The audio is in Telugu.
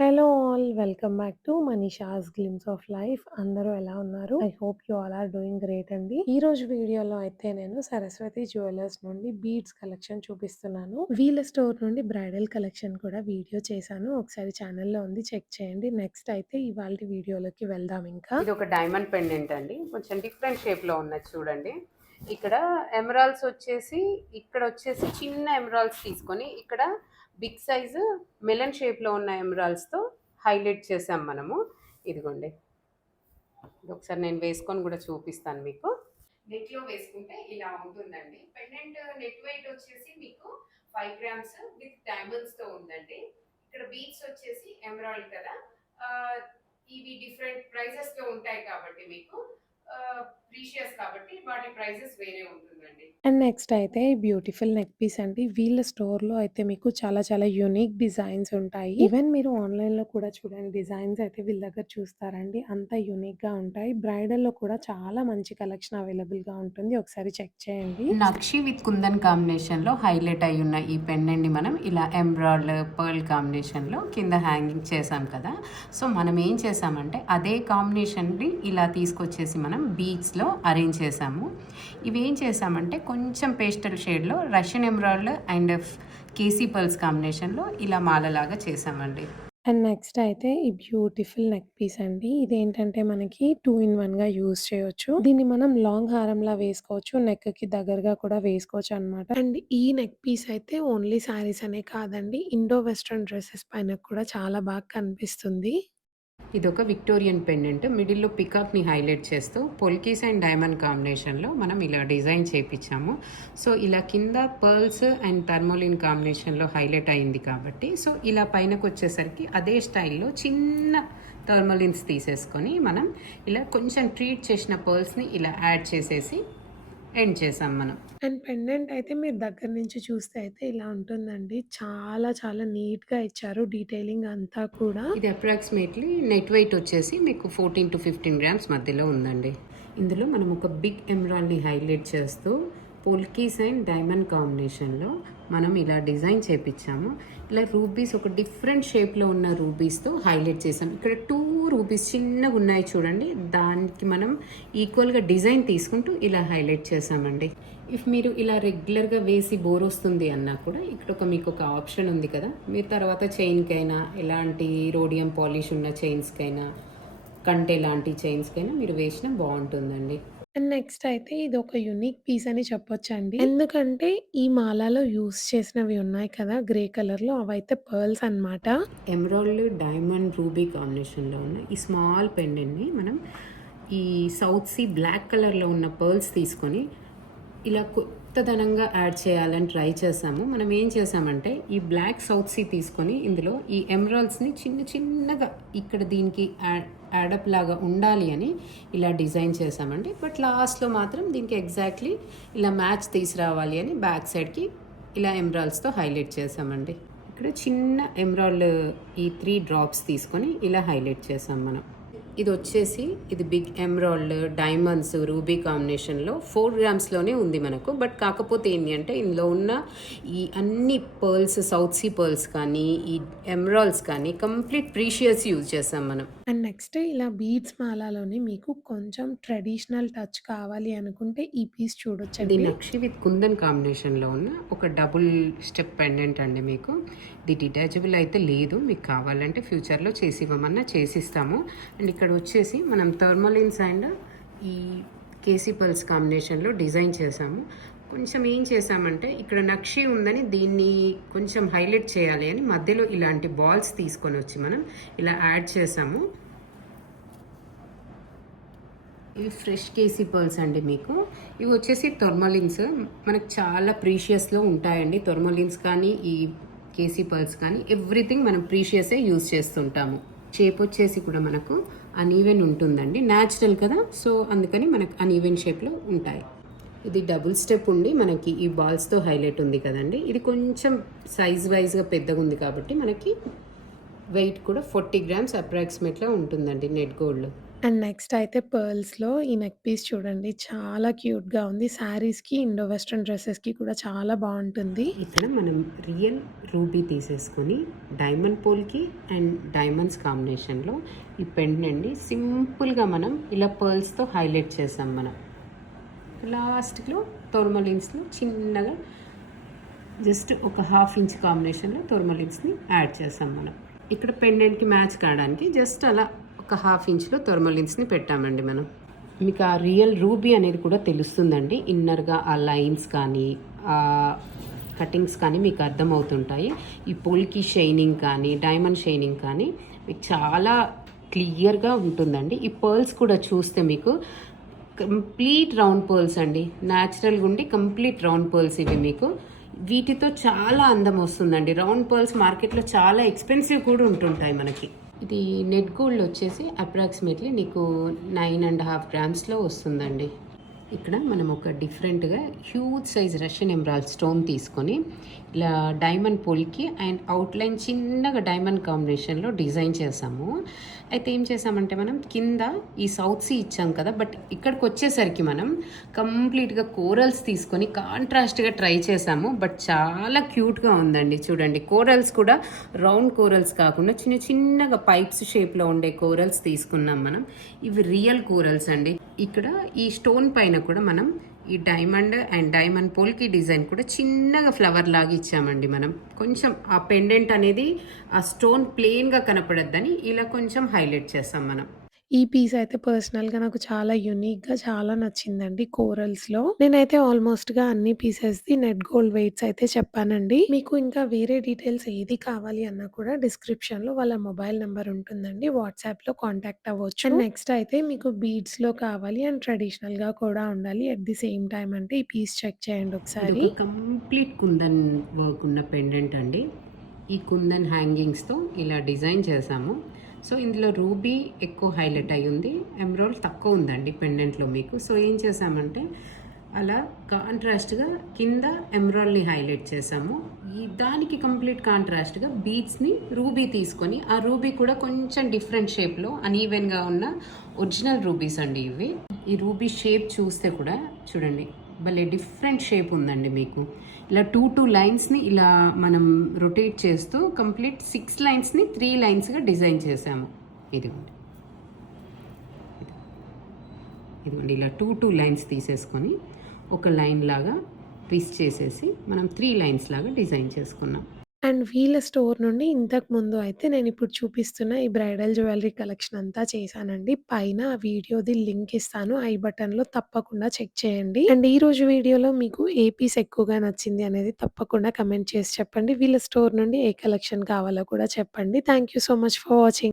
Hello all welcome back to Manisha's glimpse of life. అందరూ ఎలా ఉన్నారు? I hope you all are doing great అండి. ఈ రోజు వీడియోలో అయితే నేను సరస్వతి జ్యువెలర్స్ నుండి బీడ్స్ కలెక్షన్ చూపిస్తున్నాను. వీళ్ళ స్టోర్ నుండి బ్రైడల్ కలెక్షన్ కూడా వీడియో చేశాను. ఒకసారి ఛానల్లో ఉంది, చెక్ చేయండి. నెక్స్ట్ అయితే ఇవాల్టి వీడియోలోకి వెళ్దాం. ఇంకా ఇది ఒక డైమండ్ పెండెంట్ అండి, కొంచెం డిఫరెంట్ షేప్ లో ఉన్నది చూడండి. ఇక్కడ ఎమరాల్డ్స్ వచ్చేసి, ఇక్కడ వచ్చేసి చిన్న ఎమరాల్డ్స్ తీసుకొని ఇక్కడ బిగ్ సైజు మెలన్ షేప్ లో ఉన్న ఎమరాల్డ్స్ తో హైలైట్ చేసాం మనము. ఇదిగోండి, ఇది ఒకసారి నేను వేసుకొని కూడా చూపిస్తాను మీకు. నెట్ లో వేసుకుంటే ఇలా ఉంటుందండి. పెండెంట్ నెట్ వెయిట్ వచ్చేసి మీకు 5 grams విత్ డైమండ్స్ తో ఉందండి. ఇక్కడ బీడ్స్ వచ్చేసి ఎమరాల్డ్ కదా, ఆ, ఇవి డిఫరెంట్ ప్రైజెస్ లో ఉంటాయి కాబట్టి మీకు ప్రీషియస్ కాబట్టి వాటి ప్రైజెస్ వేరే ఉంటుందండి. అండ్ నెక్స్ట్ అయితే బ్యూటిఫుల్ నెక్ పీస్ అండి. వీళ్ళ స్టోర్‌లో అయితే మీకు చాలా చాలా యూనిక్ డిజైన్స్ ఉంటాయి. ఈవెన్ మీరు ఆన్‌లైన్‌లో కూడా చూడండి, డిజైన్స్ అయితే వీళ్ళ దగ్గర చూస్తారండి. అంత యూనిక్‌గా ఉంటాయి. బ్రైడల్‌లో కూడా చాలా మంచి కలెక్షన్ అవైలబుల్‌గా ఉంటుంది. ఒకసారి చెక్ చేయండి. నక్షి విత్ కుందన్ కాంబినేషన్ లో హైలైట్ అయి ఉన్న ఈ పెండెంట్ ని మనం ఇలా ఎంబ్రాయిడ్ పర్ల్ కాంబినేషన్ లో కింద హ్యాంగింగ్ చేసాం కదా. సో మనం ఏం చేసామంటే అదే కాంబినేషన్ ని ఇలా తీసుకొచ్చేసి మనం బీడ్స్ లో అరేంజ్ చేసాము. ఇవి ఏం చేసామంటే కొంచెం పేస్టల్ షేడ్ లో Russian embroidered and keshi pearls combination లో ఇలా మాలలాగా చేసామండి. అండ్ నెక్స్ట్ అయితే ఈ బ్యూటిఫుల్ నెక్ పీస్ అండి. ఇదేంటంటే మనకి 2 ఇన్ 1గా యూజ్ చేయొచ్చు. దీన్ని మనం లాంగ్ హారంలా వేసుకోవచ్చు. నెక్‌కి దగ్గరగా కూడా వేసుకోవచ్చు అన్నమాట. అండ్ ఈ నెక్ పీస్ అయితే ఓన్లీ శారీస్ అనే కాదండి, ఇండో వెస్టర్న్ డ్రెసెస్ పైన కూడా చాలా బాగా కనిపిస్తుంది. ఇదొక విక్టోరియన్ పెండెంట్, మిడిల్లో పికాక్ని హైలైట్ చేస్తూ పొల్కీస్ అండ్ డైమండ్ కాంబినేషన్లో మనం ఇలా డిజైన్ చేయించాము. సో ఇలా కింద పర్ల్స్ అండ్ థర్మోలిన్ కాంబినేషన్లో హైలైట్ అయింది కాబట్టి, సో ఇలా పైనకు వచ్చేసరికి అదే స్టైల్లో చిన్న థర్మోలిన్స్ తీసేసుకొని మనం ఇలా కొంచెం ట్రీట్ చేసిన పర్ల్స్ని ఇలా యాడ్ చేసేసి ఎండ్ చేసాం మనం. అండ్ పెండెంట్ అయితే మీరు దగ్గర నుంచి చూస్తే అయితే ఇలా ఉంటుందండి. చాలా చాలా నీట్‌గా ఇచ్చారు డీటెయిలింగ్ అంతా కూడా. ఇది అప్రాక్సిమేట్లీ నెట్ వెయిట్ వచ్చేసి మీకు 14 to 15 grams మధ్యలో ఉందండి. ఇందులో మనం ఒక బిగ్ ఎమరాల్డ్ని హైలైట్ చేస్తూ పోల్కీస్ అండ్ డైమండ్ కాంబినేషన్లో మనం ఇలా డిజైన్ చేపించాము. ఇలా రూబీస్ ఒక డిఫరెంట్ షేప్లో ఉన్న రూబీస్తో హైలైట్ చేసాం. ఇక్కడ 2 రూబీస్ చిన్నగా ఉన్నాయి చూడండి, దానికి మనం ఈక్వల్గా డిజైన్ తీసుకుంటూ ఇలా హైలైట్ చేసామండి. ఇఫ్ మీరు ఇలా రెగ్యులర్గా వేసి బోర్ వస్తుంది అన్నా కూడా ఇక్కడ మీకు ఒక ఆప్షన్ ఉంది కదా, మీరు తర్వాత చైన్కైనా ఎలాంటి రోడియం పాలిష్ ఉన్న చైన్స్కైనా కంటే లాంటి చైన్స్కైనా మీరు వేసినా బాగుంటుందండి. అండ్ నెక్స్ట్ అయితే ఇదొక యూనిక్ పీస్ అని చెప్పొచ్చండి. ఎందుకంటే ఈ మాలలో యూజ్ చేసినవి ఉన్నాయి కదా గ్రే కలర్‌లో, అవైతే పర్ల్స్ అన్నమాట. ఎమరాల్డ్ డైమండ్ రూబీ కాంబినేషన్లో ఉన్న ఈ స్మాల్ పెండెంట్ని మనం ఈ సౌత్ సీ బ్లాక్ కలర్లో ఉన్న పర్ల్స్ తీసుకొని ఇలా కొత్తదనంగా యాడ్ చేయాలని ట్రై చేసాము. మనం ఏం చేసామంటే ఈ బ్లాక్ సౌత్ సీ తీసుకొని ఇందులో ఈ ఎమరాల్డ్స్ని చిన్న చిన్నగా ఇక్కడ దీనికి యాడప్ లాగా ఉండాలి అని ఇలా డిజైన్ చేసామండి. బట్ లాస్ట్లో మాత్రం దీనికి ఎగ్జాక్ట్లీ ఇలా మ్యాచ్ తీసుకురావాలి అని బ్యాక్ సైడ్కి ఇలా ఎమరాల్డ్స్తో హైలైట్ చేసామండి. ఇక్కడ చిన్న ఎమరాల్డ్ ఈ 3 డ్రాప్స్ తీసుకొని ఇలా హైలైట్ చేసాం మనం. ఇది వచ్చేసి ఇది బిగ్ ఎమరాల్డ్ డైమండ్స్ రూబీ కాంబినేషన్లో 4 grams ఉంది మనకు. బట్ కాకపోతే ఏంటి అంటే ఇందులో ఉన్న ఈ అన్ని పర్ల్స్, సౌత్ సీ పర్ల్స్ కానీ ఈ ఎమరాల్డ్స్ కానీ కంప్లీట్ ప్రీషియస్ యూజ్ చేసాం మనం. అండ్ నెక్స్ట్ ఇలా బీడ్స్ మాలలోని మీకు కొంచెం ట్రెడిషనల్ టచ్ కావాలి అనుకుంటే ఈ పీస్ ఇది చూడొచ్చండి. నక్షి విత్ కుందన్ కాంబినేషన్లో ఉన్న ఒక డబుల్ స్టెప్ పెండెంట్ అండి. మీకు ఇది డిటాచబుల్ అయితే లేదు, మీకు కావాలంటే ఫ్యూచర్లో చేసి ఇవ్వమన్నా చేసిస్తాము. అండ్ ఇక్కడ వచ్చేసి మనం థర్మలిన్స్ అండ్ ఈ కేసీ పర్ల్స్ కాంబినేషన్లో డిజైన్ చేసాము. కొంచెం ఏం చేసామంటే ఇక్కడ నక్షి ఉందని దీన్ని కొంచెం హైలైట్ చేయాలి అని మధ్యలో ఇలాంటి బాల్స్ తీసుకొని వచ్చి మనం ఇలా యాడ్ చేసాము. ఇవి ఫ్రెష్ కేసీ పర్ల్స్ అండి. మీకు ఇవి వచ్చేసి థర్మలిన్స్, మనకు చాలా ప్రీషియస్లో ఉంటాయండి. థర్మలిన్స్ కానీ ఈ కేసీ పర్ల్స్ కానీ ఎవ్రీథింగ్ మనం ప్రీషియసే యూజ్ చేస్తుంటాము. షేప్ వచ్చేసి కూడా మనకు అన్ఈవెన్ ఉంటుందండి, న్యాచురల్ కదా, సో అందుకని మనకు అన్ఈవెన్ షేప్లో ఉంటాయి. ఇది డబుల్ స్టెప్ ఉండి మనకి ఈ బాల్స్తో హైలైట్ ఉంది కదండి. ఇది కొంచెం సైజ్ వైజ్గా పెద్దగా ఉంది కాబట్టి మనకి వెయిట్ కూడా 40 గ్రామ్స్ అప్రాక్సిమేట్‌గా ఉంటుందండి నెట్ గోల్డ్. అండ్ నెక్స్ట్ అయితే పర్ల్స్‌లో ఈ నెక్ పీస్ చూడండి చాలా క్యూట్‌గా ఉంది. శారీస్‌కి, ఇండో వెస్టర్న్ డ్రెసెస్‌కి కూడా చాలా బావుంటుంది. ఇక్కడ మనం రియల్ రూబీ తీసేసుకొని డైమండ్ పోల్కి అండ్ డైమండ్స్ కాంబినేషన్లో ఈ పెండెంట్ని సింపుల్గా మనం ఇలా పర్ల్స్తో హైలైట్ చేసాం మనం. లాస్ట్లో టోర్మలిన్స్లో చిన్నగా జస్ట్ ఒక 1/2 ఇంచ్ కాంబినేషన్లో టోర్మలిన్స్ని యాడ్ చేసాం మనం. ఇక్కడ పెండెంట్కి మ్యాచ్ కావడానికి జస్ట్ అలా ఒక 1/2 ఇంచ్లో టోర్మలిన్స్ని పెట్టామండి మనం. మీకు ఆ రియల్ రూబీ అనేది కూడా తెలుస్తుందండి. ఇన్నర్గా ఆ లైన్స్ కానీ ఆ కటింగ్స్ కానీ మీకు అర్థమవుతుంటాయి. ఈ పోల్కి షైనింగ్ కానీ డైమండ్ షైనింగ్ కానీ మీకు చాలా క్లియర్గా ఉంటుందండి. ఈ పర్ల్స్ కూడా చూస్తే మీకు కంప్లీట్ రౌండ్ పర్ల్స్ అండి. న్యాచురల్గా ఉండి కంప్లీట్ రౌండ్ పర్ల్స్ ఇవి మీకు. వీటితో చాలా అందం వస్తుందండి. రౌండ్ పర్ల్స్ మార్కెట్లో చాలా ఎక్స్పెన్సివ్ కూడా ఉంటుంటాయి మనకి. ఇది నెట్ గోల్డ్ వచ్చేసి అప్రాక్సిమేట్లీ నీకు 9.5 గ్రామ్స్లో వస్తుందండి. ఇక్కడ మనం ఒక డిఫరెంట్గా huge size Russian emerald stone తీసుకొని ఇలా డైమండ్ పోల్కి అండ్ అవుట్లైన్ చిన్నగా డైమండ్ కాంబినేషన్లో డిజైన్ చేసాము. అయితే ఏం చేసామంటే మనం కింద ఈ సౌత్ సీ ఇచ్చాం కదా, బట్ ఇక్కడికి వచ్చేసరికి మనం కంప్లీట్గా కోరల్స్ తీసుకొని కాంట్రాస్ట్గా ట్రై చేసాము. బట్ చాలా క్యూట్గా ఉందండి. చూడండి, కోరల్స్ కూడా రౌండ్ కోరల్స్ కాకుండా చిన్న చిన్నగా పైప్స్ షేప్లో ఉండే కోరల్స్ తీసుకున్నాం మనం. ఇవి రియల్ కోరల్స్ అండి. ఇక్కడ ఈ స్టోన్ పైన కూడా మనం ఈ డైమండ్ అండ్ డైమండ్ పోల్కి డిజైన్ కూడా చిన్నగా ఫ్లవర్ లాగా ఇచ్చామండి మనం. కొంచెం ఆ పెండెంట్ అనేది ఆ స్టోన్ ప్లెయిన్గా కనపడద్దని ఇలా కొంచెం హైలైట్ చేస్తాం మనం. ఈ పీస్ అయితే పర్సనల్‌గా నాకు చాలా యూనిక్‌గా చాలా నచ్చిందండి కోరల్స్‌లో. నేనైతే ఆల్‌మోస్ట్‌గా అన్ని పీసెస్‌ది నెట్ గోల్డ్ వెయిట్స్ అయితే చెప్పానండి. మీకు ఇంకా వేరే డీటెయిల్స్ ఏది కావాలి అన్నా కూడా డిస్క్రిప్షన్‌లో వాళ్ళ మొబైల్ నంబర్ ఉంటుందండి. వాట్సాప్‌లో కాంటాక్ట్ అవ్వచ్చు. అండ్ నెక్స్ట్ అయితే మీకు బీడ్స్‌లో కావాలి అండ్ ట్రెడిషనల్‌గా కూడా ఉండాలి ఎట్ ది సేమ్ టైమ్ అంటే ఈ పీస్ చెక్ చేయండి ఇది ఒకసారి. ఒక కంప్లీట్ కుందన్ వర్క్ ఉన్న పెండెంట్ అండి. ఈ కుందన్ హ్యాంగింగ్స్తో ఇలా డిజైన్ చేసాము. సో ఇందులో రూబీ ఎక్కువ హైలైట్ అయి ఉంది, ఎమరాల్డ్ తక్కువ ఉందండి పెండెంట్లో మీకు. సో ఏం చేసామంటే అలా కాంట్రాస్ట్గా కింద ఎమరాల్డ్ని హైలైట్ చేసాము. ఈ దానికి కంప్లీట్ కాంట్రాస్ట్గా బీడ్స్ని రూబీ తీసుకొని ఆ రూబీ కూడా కొంచెం డిఫరెంట్ షేప్లో అన్ఈవెన్గా ఉన్న ఒరిజినల్ రూబీస్ అండి ఇవి. ఈ రూబీ షేప్ చూస్తే కూడా చూడండి భలే డిఫరెంట్ షేప్ ఉందండి మీకు. ఇలా టూ లైన్స్ని ఇలా మనం రొటేట్ చేస్తూ కంప్లీట్ 6 లైన్స్ని 3 లైన్స్గా డిజైన్ చేసాము. ఇదిగోండి ఇదిగోండి ఇలా టూ లైన్స్ తీసేసుకొని ఒక లైన్ లాగా ట్విస్ట్ చేసేసి మనం 3 లైన్స్ లాగా డిజైన్ చేసుకున్నాం. అండ్ వీళ్ళ స్టోర్ నుండి ఇంతకుముందు అయితే నేనిప్పుడు చూపిస్తున్న ఈ బ్రైడల్ జ్యువెలరీ కలెక్షన్ అంతా చేశానండి. పైన ఆ వీడియోది లింక్ ఇస్తాను. ఐ బటన్‌లో తప్పకుండా చెక్ చేయండి. అండ్ ఈరోజు వీడియోలో మీకు ఏ పీస్ ఎక్కువగా నచ్చింది అనేది తప్పకుండా కమెంట్ చేసి చెప్పండి. వీళ్ళ స్టోర్ నుండి ఏ కలెక్షన్ కావాలో కూడా చెప్పండి. Thank you so much for watching.